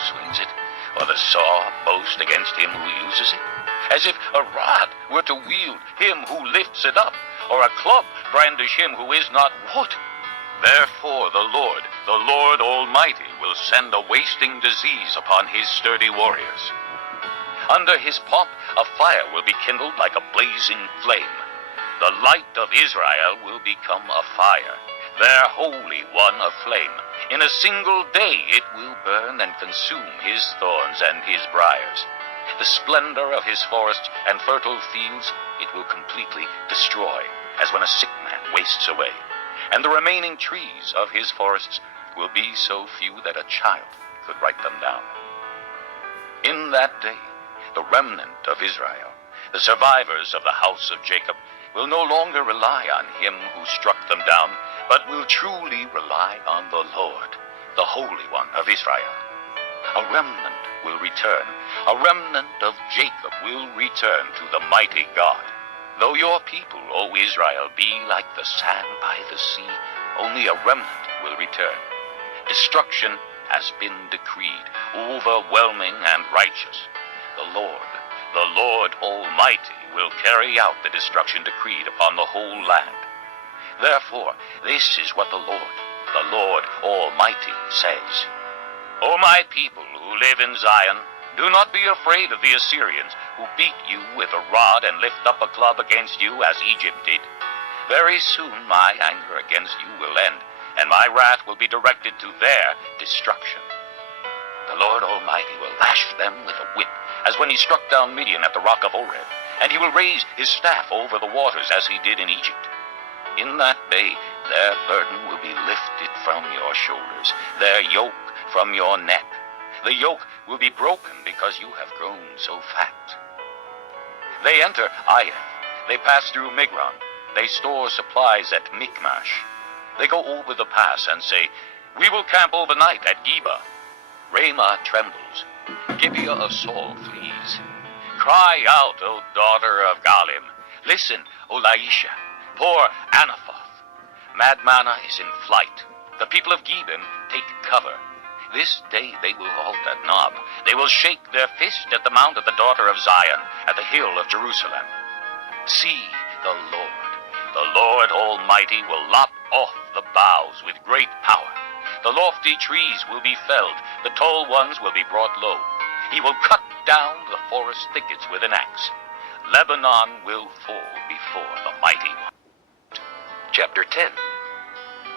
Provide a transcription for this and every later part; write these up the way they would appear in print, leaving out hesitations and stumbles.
swings it, or the saw boast against him who uses it? As if a rod were to wield him who lifts it up, or a club brandish him who is not wood. Therefore the Lord Almighty, will send a wasting disease upon his sturdy warriors. Under his pomp a fire will be kindled like a blazing flame. The light of Israel will become a fire, their Holy One a flame. In a single day it will burn and consume his thorns and his briars. The splendor of his forests and fertile fields it will completely destroy, as when a sick man wastes away. And the remaining trees of his forests will be so few that a child could write them down. In that day, the remnant of Israel, the survivors of the house of Jacob, will no longer rely on him who struck them down, but will truly rely on the Lord, the Holy One of Israel. A remnant will return. A remnant of Jacob will return to the mighty God. Though your people, O Israel, be like the sand by the sea, only a remnant will return. Destruction has been decreed, overwhelming and righteous. The Lord Almighty, will carry out the destruction decreed upon the whole land. Therefore, this is what the Lord Almighty says. O my people who live in Zion, do not be afraid of the Assyrians, who beat you with a rod and lift up a club against you as Egypt did. Very soon my anger against you will end, and my wrath will be directed to their destruction. The Lord Almighty will lash them with a whip, as when he struck down Midian at the rock of Oreb, and he will raise his staff over the waters as he did in Egypt. In that day their burden will be lifted from your shoulders, their yoke from your neck. The yoke will be broken because you have grown so fat. They enter Aiah. They pass through Migron. They store supplies at Michmash. They go over the pass and say, "We will camp overnight at Geba." Ramah trembles. Gibeah of Saul flees. Cry out, O daughter of Galim. Listen, O Laisha. Poor Anathoth. Madmanah is in flight. The people of Gebim take cover. This day they will halt at Nob. They will shake their fist at the mount of the daughter of Zion, at the hill of Jerusalem. See, the Lord Almighty will lop off the boughs with great power. The lofty trees will be felled, the tall ones will be brought low. He will cut down the forest thickets with an axe. Lebanon will fall before the mighty one. Chapter 10.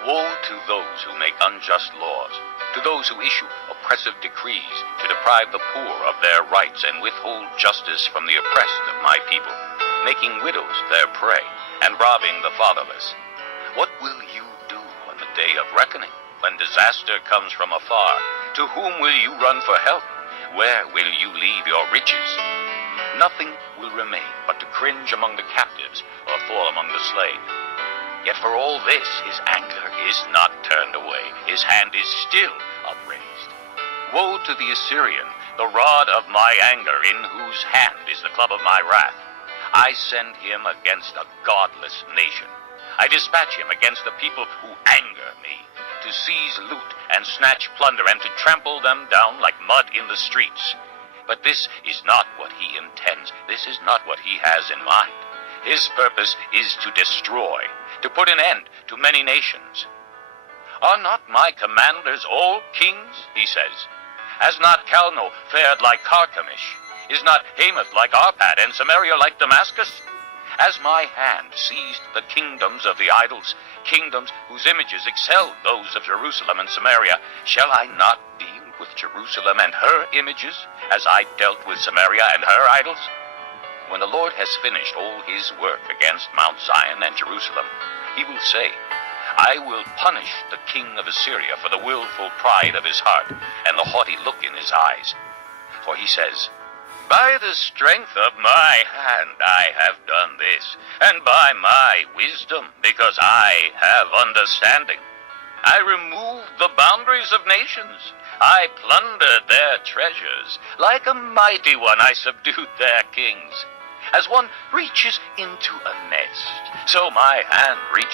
Woe to those who make unjust laws, to those who issue oppressive decrees to deprive the poor of their rights and withhold justice from the oppressed of my people, making widows their prey and robbing the fatherless. What will you do on the day of reckoning, when disaster comes from afar? To whom will you run for help? Where will you leave your riches? Nothing will remain but to cringe among the captives or fall among the slain. Yet for all this his anger is not turned away, his hand is still upraised. Woe to the Assyrian, the rod of my anger, in whose hand is the club of my wrath. I send him against a godless nation. I dispatch him against the people who anger me, to seize loot and snatch plunder and to trample them down like mud in the streets. But this is not what he intends. This is not what he has in mind. His purpose is to destroy, to put an end to many nations. Are not my commanders all kings, he says? Has not Calno fared like Carchemish? Is not Hamath like Arpad, and Samaria like Damascus? Has my hand seized the kingdoms of the idols, kingdoms whose images excel those of Jerusalem and Samaria? Shall I not deal with Jerusalem and her images, as I dealt with Samaria and her idols? When the Lord has finished all his work against Mount Zion and Jerusalem, he will say, I will punish the king of Assyria for the willful pride of his heart and the haughty look in his eyes. For he says, by the strength of my hand I have done this, and by my wisdom, because I have understanding. I removed the boundaries of nations. I plundered their treasures. Like a mighty one I subdued their kings. As one reaches into a nest, so my hand reached